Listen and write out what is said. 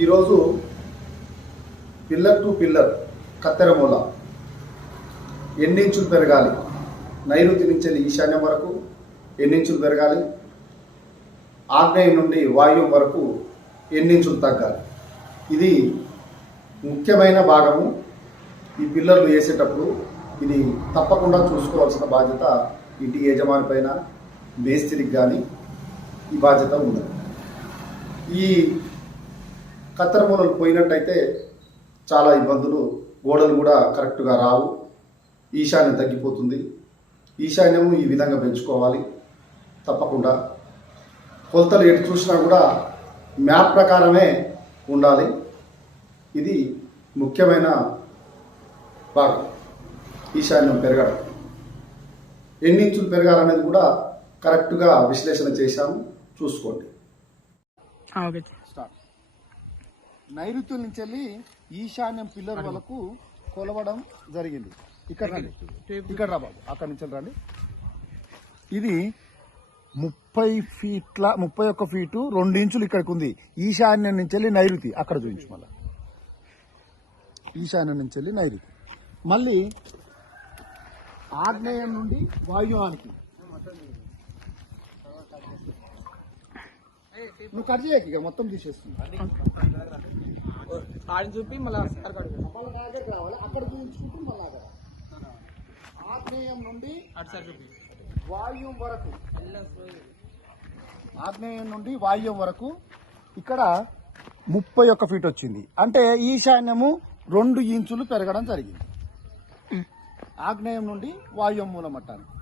ఈరోజు pillar to pillar కత్తెర మూల ఎన్నించులు పెరగాలి, నైరుతి నుంచి ఈశాన్యం వరకు ఎన్నించులు పెరగాలి, ఆగ్నేయం నుండి వాయువ్యం వరకు ఎన్నించులు తగ్గాలి. ఇది ముఖ్యమైన భాగము. ఈ పిల్లర్లు వేసేటప్పుడు ఇది తప్పకుండా చూసుకోవాల్సిన బాధ్యత ఇంటి యజమాని పైన, మేస్త్రికి కానీ ఈ బాధ్యత ఉంది. ఈ కత్తెర మూలలు పోయినట్టయితే చాలా ఇబ్బందులు, గోడలు కూడా కరెక్ట్గా రావు, ఈశాన్యం తగ్గిపోతుంది. ఈశాన్యము ఈ విధంగా పెంచుకోవాలి తప్పకుండా. కొలతలు ఎటు చూసినా కూడా మ్యాప్ ప్రకారమే ఉండాలి. ఇది ముఖ్యమైన భాగం. ఈశాన్యం పెరగడం, ఎన్ని ఇంచులు పెరగాలనేది కూడా కరెక్ట్గా విశ్లేషణ చేశాము, చూసుకోండి. స్టార్ట్. నైరుతి నుంచి వెళ్ళి ఈశాన్యం పిల్లర్ వరకు కొలవడం జరిగింది. ఇక్కడ రండి, ఇక్కడ రా బాబు, అక్కడి నుంచి రండి. ఇది 31 ఫీటు 2 ఇంచులు ఇక్కడికి ఉంది. ఈశాన్యం నుంచి వెళ్ళి నైరుతి అక్కడ చూపించు. మళ్ళీ ఈశాన్యం నుంచి వెళ్ళి నైరుతి, మళ్ళీ ఆగ్నేయం నుండి వాయువ్యానికి. నువ్వు కట్ చేయక, ఇక మొత్తం తీసేస్తుంది. చూపి మళ్ళీ రావాలి, అక్కడ చూపించుకుంటూ మళ్ళీ ఆగ్నేయం నుండి వాయువ్యం వరకు, ఆగ్నేయం నుండి వాయువ్యం వరకు ఇక్కడ 31 ఫీట్ వచ్చింది. అంటే ఈశాన్యము 2 ఇంచులు పెరగడం జరిగింది ఆగ్నేయం నుండి వాయువ్యం మూల మట్టానికి.